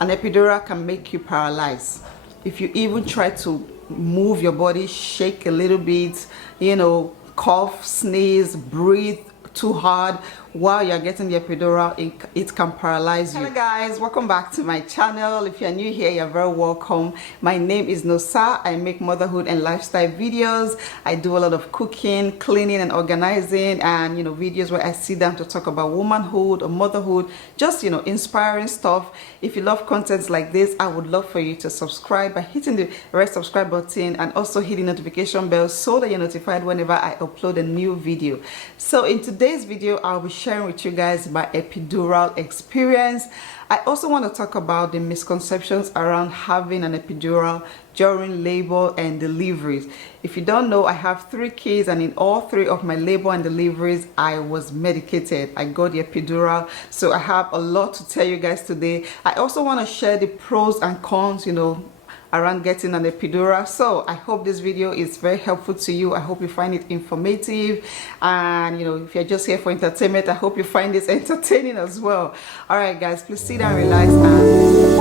an epidural can make you paralyzed. If you even try to move your body, shake a little bit, you know, cough, sneeze, breathe too hard while you're getting the epidural, it can paralyze you. Hello guys, welcome back to my channel. If you're new here, you're very welcome. My name is Nosa. I make motherhood and lifestyle videos. I do a lot of cooking, cleaning and organizing, and you know, videos where I sit down to talk about womanhood or motherhood, just you know, inspiring stuff. If you love contents like this, I would love for you to subscribe by hitting the red subscribe button and also hit the notification bell so that you're notified whenever I upload a new video. So in today's video, I'll be sharing with you guys my epidural experience. I also want to talk about the misconceptions around having an epidural during labor and deliveries. If you don't know, I have 3 kids, and in all 3 of my labor and deliveries, I was medicated. I got the epidural, so I have a lot to tell you guys today. I also want to share the pros and cons, you know, around getting an epidural. So I hope this video is very helpful to you. I hope you find it informative, and you know, if you're just here for entertainment, I hope you find this entertaining as well. All right guys, please sit down, relax, and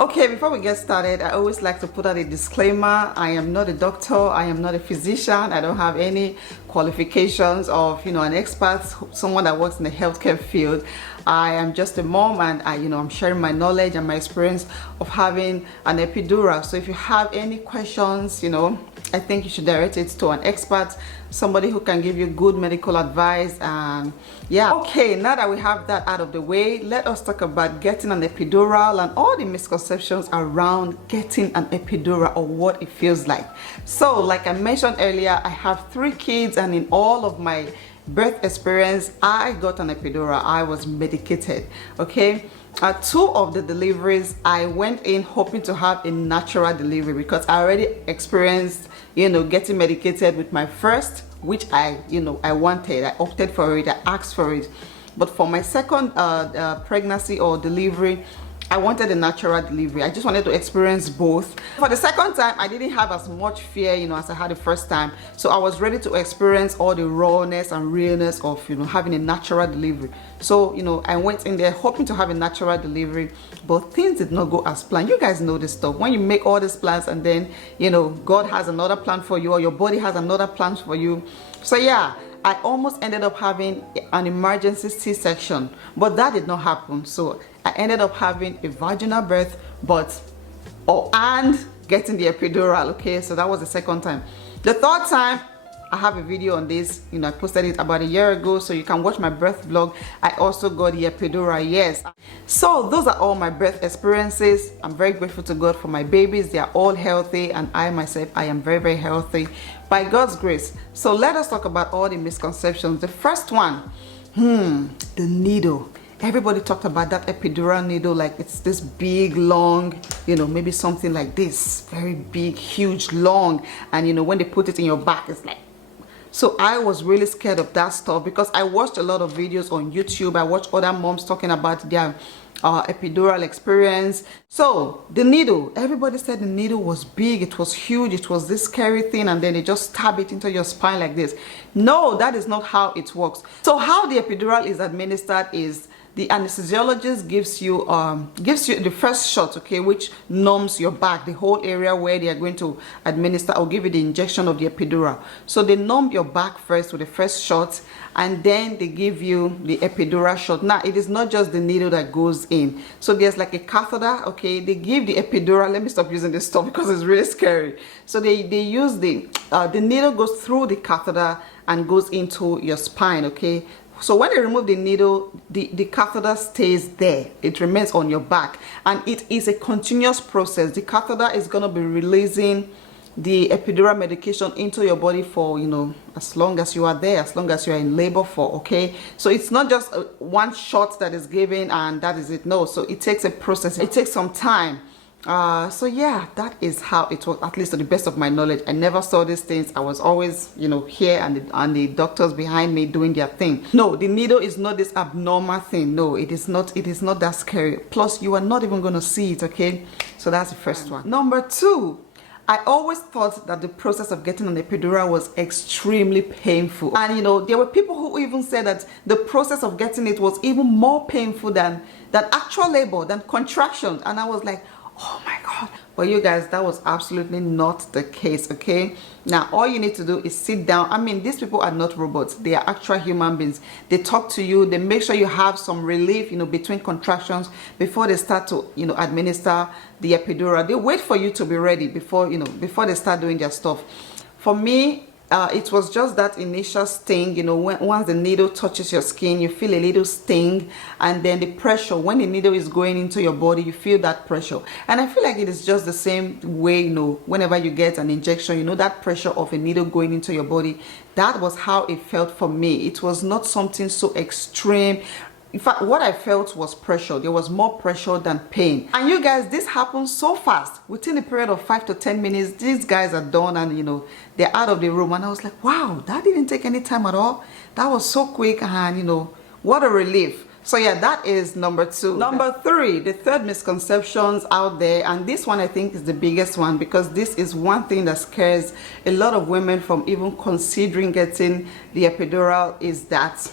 okay, before we get started, I always like to put out a disclaimer. I am not a doctor, I am not a physician, I don't have any qualifications of, you know, an expert, someone that works in the healthcare field. I am just a mom, and I'm sharing my knowledge and my experience of having an epidural. So if you have any questions, you know, I think you should direct it to an expert, somebody who can give you good medical advice. And yeah, okay, now that we have that out of the way, let us talk about getting an epidural and all the misconceptions around getting an epidural or what it feels like. So like I mentioned earlier, I have 3 kids, and in all of my birth experience, I got an epidural. I was medicated. Okay, 2 of the deliveries, I went in hoping to have a natural delivery because I already experienced, you know, getting medicated with my first, which I wanted. I opted for it, I asked for it. But for my second pregnancy or delivery, I wanted a natural delivery. I just wanted to experience both. For the second time, I didn't have as much fear, you know, as I had the first time. So I was ready to experience all the rawness and realness of, you know, having a natural delivery. So, you know, I went in there hoping to have a natural delivery, but things did not go as planned. You guys know this stuff. When you make all these plans and then, you know, God has another plan for you, or your body has another plan for you. So yeah, I almost ended up having an emergency C-section, but that did not happen. So I ended up having a vaginal birth, and getting the epidural. Okay, so that was the second time. The third time, I have a video on this. You know, I posted it about a year ago, so you can watch my birth vlog. I also got the epidural, yes. So those are all my birth experiences. I'm very grateful to God for my babies. They are all healthy, and I myself, I am very, very healthy by God's grace. So let us talk about all the misconceptions. The first one, the needle. Everybody talked about that epidural needle like it's this big, long, you know, maybe something like this, very big, huge, long, and you know, when they put it in your back, it's like. So I was really scared of that stuff because I watched a lot of videos on YouTube. I watched other moms talking about their epidural experience. So the needle, everybody said the needle was big, it was huge, it was this scary thing, and then they just stab it into your spine like this. No, that is not how it works. So how the epidural is administered is the anesthesiologist gives you the first shot, okay, which numbs your back, the whole area where they are going to administer or give you the injection of the epidural. So they numb your back first with the first shot, and then they give you the epidural shot. Now it is not just the needle that goes in. So there's like a catheter, okay. They give the epidural. Let me stop using this stuff because it's really scary. So they use the needle goes through the catheter and goes into your spine, okay. So when they remove the needle, the catheter stays there. It remains on your back, and it is a continuous process. The catheter is going to be releasing the epidural medication into your body for, you know, as long as you are there, as long as you are in labor for, okay. So it's not just one shot that is given and that is it. No, so it takes a process. It takes some time. So yeah, that is how it works, at least to the best of my knowledge. I never saw these things. I was always, you know, here and the doctors behind me doing their thing. No, the needle is not this abnormal thing. No, it is not that scary. Plus, you are not even going to see it, okay? So that's the first one. Number 2, I always thought that the process of getting an epidural was extremely painful. And you know, there were people who even said that the process of getting it was even more painful than actual labor, than contractions. And I was like, oh my God. But you guys, that was absolutely not the case, okay? Now, all you need to do is sit down. I mean, these people are not robots. They are actual human beings. They talk to you. They make sure you have some relief, you know, between contractions before they start to, you know, administer the epidural. They wait for you to be ready before, you know, before they start doing their stuff. For me, it was just that initial sting, you know, once the needle touches your skin, you feel a little sting, and then the pressure, when the needle is going into your body, you feel that pressure. And I feel like it is just the same way, you know, whenever you get an injection, you know, that pressure of a needle going into your body. That was how it felt for me. It was not something so extreme. In fact, what I felt was pressure. There was more pressure than pain. And you guys, this happened so fast. Within a period of 5 to 10 minutes, these guys are done and, you know, they're out of the room. And I was like, wow, that didn't take any time at all. That was so quick and, you know, what a relief. So yeah, that is number 2. Number 3, the third misconceptions out there. And this one I think is the biggest one, because this is one thing that scares a lot of women from even considering getting the epidural, is that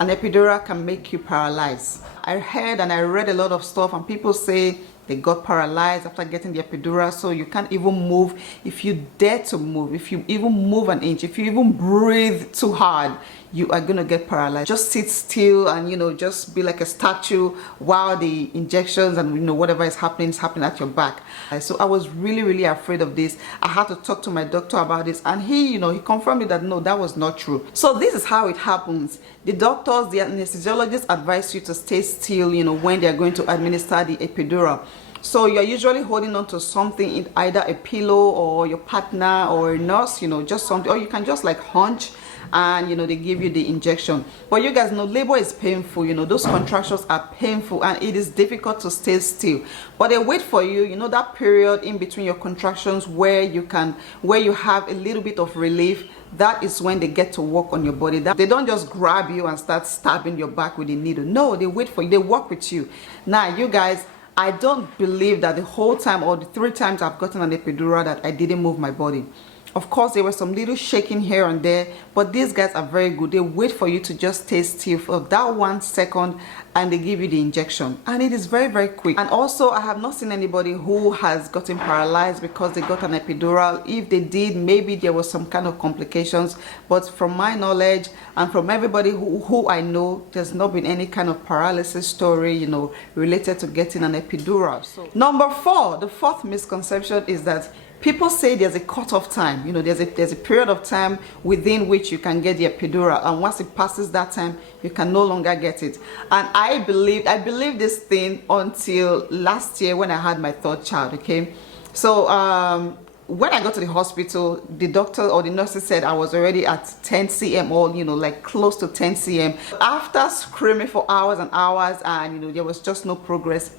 an epidural can make you paralyzed. I heard and I read a lot of stuff, and people say they got paralyzed after getting the epidural, so you can't even move. If you dare to move, if you even move an inch, if you even breathe too hard, you are gonna get paralyzed. Just sit still and, you know, just be like a statue while the injections and, you know, whatever is happening at your back. So I was really afraid of this. I had to talk to my doctor about this, and he, you know, he confirmed me that no, that was not true. So this is how it happens. The doctors, the anesthesiologists advise you to stay still, you know, when they are going to administer the epidural. So you're usually holding on to something, either a pillow or your partner or a nurse, you know, just something, or you can just like hunch and, you know, they give you the injection. But you guys know labor is painful, you know, those contractions are painful and it is difficult to stay still. But they wait for you, you know, that period in between your contractions where you have a little bit of relief. That is when they get to work on your body. They don't just grab you and start stabbing your back with a needle. No, they wait for you, they work with you. Now, you guys, I don't believe that the whole time or the 3 times I've gotten an epidural that I didn't move my body. Of course, there was some little shaking here and there, but these guys are very good. They wait for you to just stay still for that 1 second and they give you the injection. And it is very quick. And also, I have not seen anybody who has gotten paralyzed because they got an epidural. If they did, maybe there was some kind of complications. But from my knowledge and from everybody who I know, there's not been any kind of paralysis story, you know, related to getting an epidural. So, number 4, the 4th misconception is that people say there's a cutoff time. You know, there's a period of time within which you can get the epidural, and once it passes that time, you can no longer get it. And I believe this thing until last year when I had my 3rd child. Okay, so when I got to the hospital, the doctor or the nurses said I was already at 10 cm, or, you know, like close to 10 cm. After screaming for hours and hours, and, you know, there was just no progress,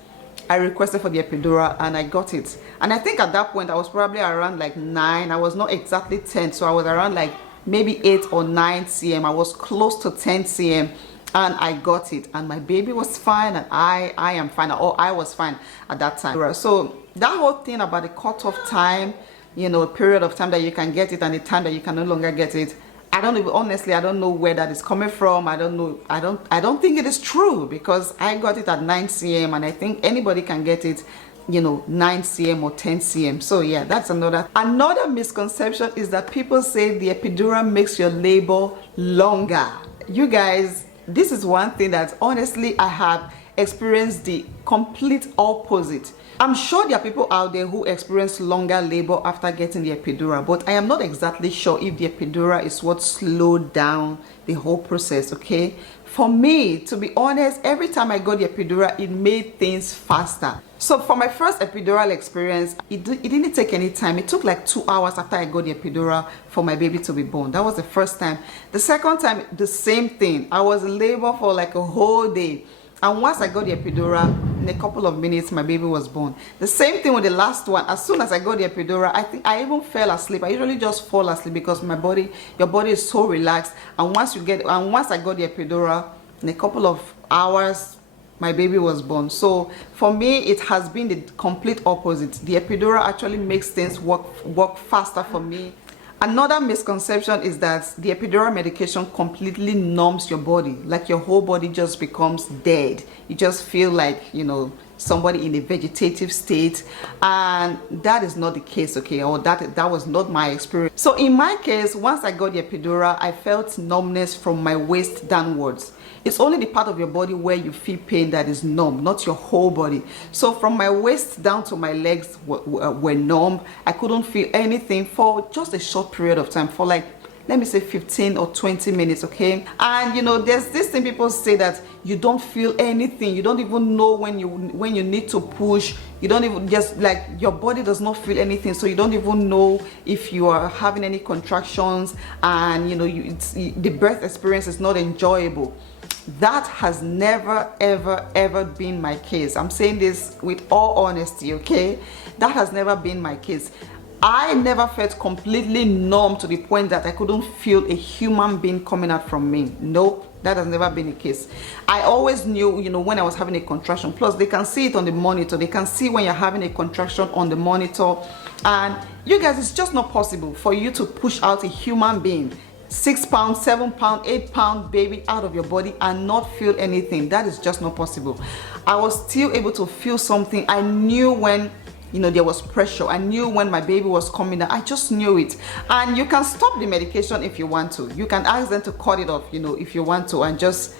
I requested for the epidural and I got it. And I think at that point I was probably around like 9. I was not exactly 10, so I was around like maybe 8 or 9 cm. I was close to 10 cm and I got it, and my baby was fine, and I am fine, or I was fine at that time. So that whole thing about the cutoff time, you know, a period of time that you can get it and the time that you can no longer get it, I don't even, honestly, I don't know where that is coming from. I don't know. I don't think it is true, because I got it at 9 cm and I think anybody can get it, you know, 9 cm or 10 cm. So yeah, that's another misconception, is that people say the epidural makes your labor longer. You guys, this is one thing that honestly I have experienced the complete opposite. I'm sure there are people out there who experience longer labor after getting the epidural, but I am not exactly sure if the epidural is what slowed down the whole process, okay? For me, to be honest, every time I got the epidural, it made things faster. So for my first epidural experience, it didn't take any time. It took like 2 hours after I got the epidural for my baby to be born. That was the first time. The second time, the same thing. I was in labor for like a whole day. And once I got the epidural, in a couple of minutes, my baby was born. The same thing with the last one. As soon as I got the epidural, I think I even fell asleep. I usually just fall asleep because your body is so relaxed. And once I got the epidural, in a couple of hours, my baby was born. So for me, it has been the complete opposite. The epidural actually makes things work faster for me. Another misconception is that the epidural medication completely numbs your body, like your whole body just becomes dead. You just feel like, you know, somebody in a vegetative state, and that is not the case, okay, or that was not my experience. So in my case, once I got the epidural, I felt numbness from my waist downwards. It's only the part of your body where you feel pain that is numb, not your whole body. So from my waist down to my legs were numb. I couldn't feel anything for just a short period of time, for like, let me say 15 or 20 minutes, okay? And you know, there's this thing people say that you don't feel anything. You don't even know when you need to push. You don't even, just like your body does not feel anything. So you don't even know if you are having any contractions, and you know, the birth experience is not enjoyable. That has never ever been my case. I'm saying this with all honesty, okay? That has never been my case. I never felt completely numb to the point that I couldn't feel a human being coming out from me. Nope, that has never been the case. I always knew, you know, when I was having a contraction. Plus, they can see it on the monitor. They can see when you're having a contraction on the monitor. And you guys, it's just not possible for you to push out a human being, 6 pound, 7 pound, 8 pound baby out of your body and not feel anything. That is just not possible. I was still able to feel something. I knew when, you know, there was pressure. I knew when my baby was coming down. I just knew it. And you can stop the medication if you want to. You can ask them to cut it off, you know, if you want to, and just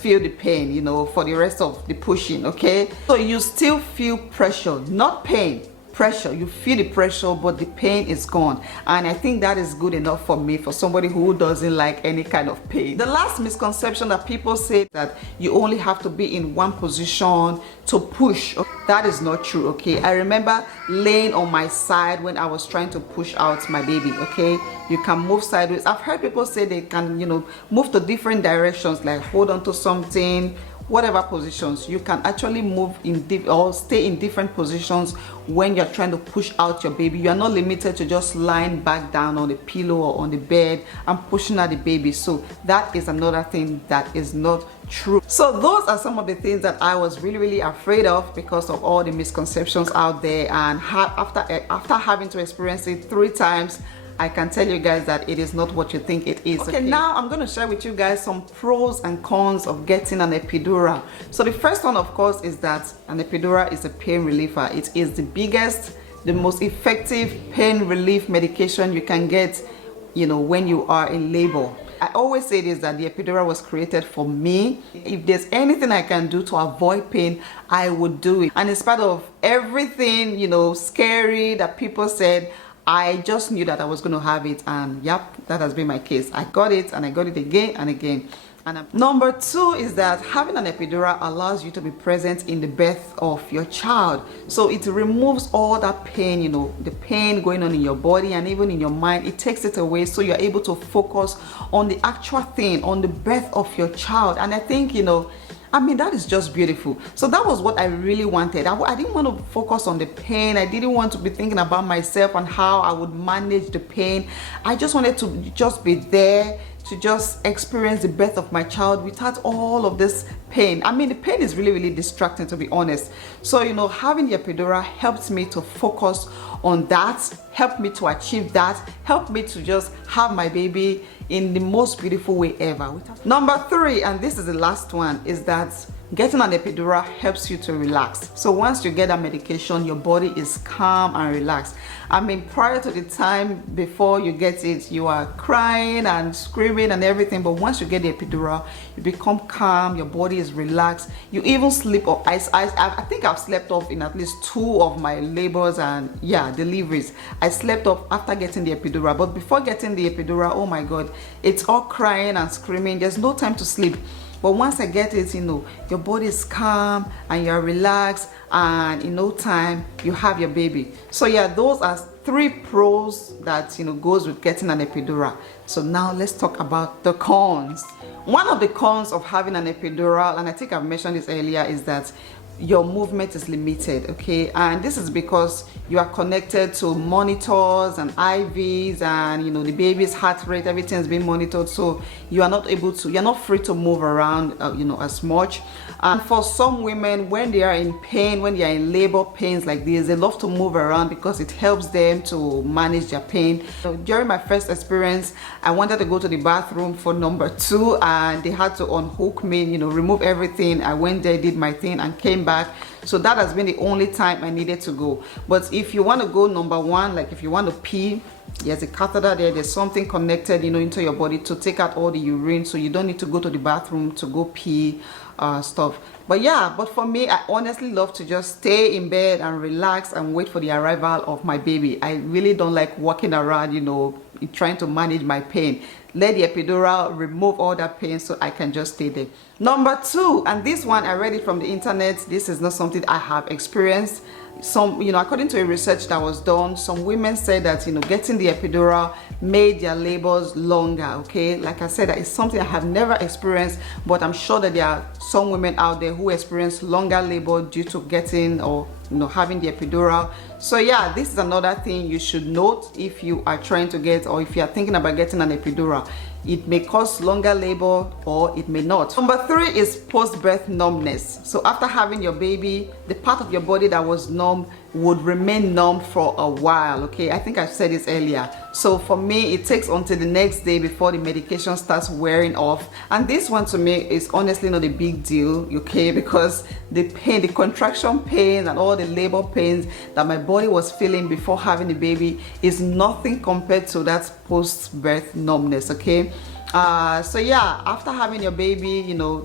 feel the pain, you know, for the rest of the pushing, okay? So you still feel pressure, not pain. Pressure, you feel the pressure, but the pain is gone. And I think that is good enough for me, for somebody who doesn't like any kind of pain. The last misconception that people say that you only have to be in one position to push. That is not true, okay? I remember laying on my side when I was trying to push out my baby, okay? You can move sideways. I've heard people say they can, you know, move to different directions, like hold on to something, whatever positions. You can actually move in or stay in different positions when you're trying to push out your baby. You are not limited to just lying back down on the pillow or on the bed and pushing out the baby. So that is another thing that is not true. So those are some of the things that I was really afraid of because of all the misconceptions out there. And after having to experience it 3 times, I can tell you guys that it is not what you think it is. Okay, now I'm going to share with you guys some pros and cons of getting an epidural. So the first one, of course, is that an epidural is a pain reliever. It is the biggest, the most effective pain relief medication you can get, you know, when you are in labor. I always say this, that the epidural was created for me. If there's anything I can do to avoid pain, I would do it. And in spite of everything, you know, scary that people said, I just knew that I was going to have it, and yep, that has been my case. I got it, and I got it again and again. And number 2 is that having an epidural allows you to be present in the birth of your child. So it removes all that pain, you know, the pain going on in your body and even in your mind. It takes it away, so you're able to focus on the actual thing, on the birth of your child. And I think, you know, I mean, that is just beautiful. So that was what I really wanted. I didn't want to focus on the pain. I didn't want to be thinking about myself and how I would manage the pain. I just wanted to just be there to just experience the birth of my child without all of this pain. I mean, the pain is really distracting, to be honest. So, you know, having the epidural helped me to focus on that, helped me to achieve that, helped me to just have my baby in the most beautiful way ever. Number 3, and this is the last one, is that getting an epidural helps you to relax. So once you get that medication, your body is calm and relaxed. I mean, prior to the time before you get it, you are crying and screaming and everything, but once you get the epidural, you become calm, your body is relaxed, you even sleep off. I think I've slept off in at least 2 of my labors and deliveries. I slept off after getting the epidural, but before getting the epidural, oh my god, it's all crying and screaming. There's no time to sleep. But once I get it, you know, your body is calm and you're relaxed, and in no time you have your baby. So yeah, those are 3 pros that goes with getting an epidural. So now let's talk about the cons. One of the cons of having an epidural, and I think I've mentioned this earlier, is that your movement is limited, okay? And this is because you are connected to monitors and IVs, and the baby's heart rate, everything is being monitored, so you're not free to move around as much. And for some women, when they are in pain, when they are in labor pains like this, they love to move around because it helps them to manage their pain. So during my first experience, I wanted to go to the bathroom for number 2, and they had to unhook me, remove everything. I went there, did my thing, and came back. So that has been the only time I needed to go. But if you want to go number 1, like if you want to pee, there's a catheter there, there's something connected into your body to take out all the urine, so you don't need to go to the bathroom to go pee stuff. But for me, I honestly love to just stay in bed and relax and wait for the arrival of my baby. I really don't like walking around trying to manage my pain. Let the epidural remove all that pain so I can just stay there. Number 2, and this one I read it from the internet, this is not something I have experienced. According to a research that was done, some women said that getting the epidural made their labors longer. Okay, like I said, that is something I have never experienced, but I'm sure that there are some women out there who experience longer labor due to getting or having the epidural. So yeah, this is another thing you should note if you are trying to get, or if you are thinking about getting an epidural. It may cause longer labor or it may not. Number 3 is post-birth numbness. So after having your baby, the part of your body that was numb would remain numb for a while. Okay, I think I said this earlier. So for me, it takes until the next day before the medication starts wearing off. And this one to me is honestly not a big deal, okay, because the pain, the contraction pain and all the labor pains that my body was feeling before having the baby is nothing compared to that post-birth numbness, okay? So yeah, after having your baby,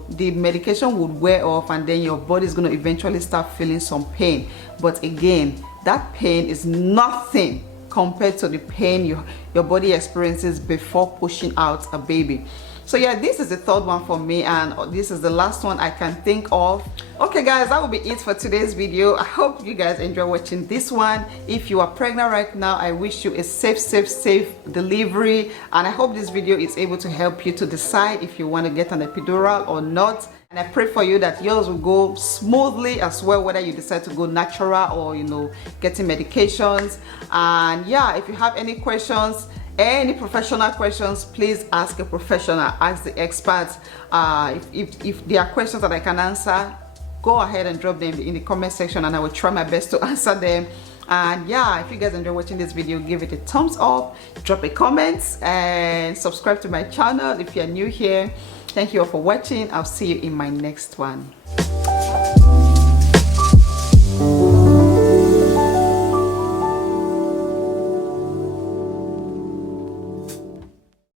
the medication would wear off, and then your body is going to eventually start feeling some pain. But again, that pain is nothing compared to the pain your body experiences before pushing out a baby. So yeah, this is the 3rd one for me, and this is the last one I can think of. Okay guys, that will be it for today's video. I hope you guys enjoy watching this one. If you are pregnant right now, I wish you a safe delivery, and I hope this video is able to help you to decide if you want to get an epidural or not. And I pray for you that yours will go smoothly as well, whether you decide to go natural or getting medications. And yeah, if you have any questions, any professional questions, please ask a professional, ask the experts. If there are questions that I can answer, go ahead and drop them in the comment section, and I will try my best to answer them. And yeah, if you guys enjoy watching this video, give it a thumbs up, drop a comment, and subscribe to my channel if you're new here. Thank you all for watching. I'll see you in my next one.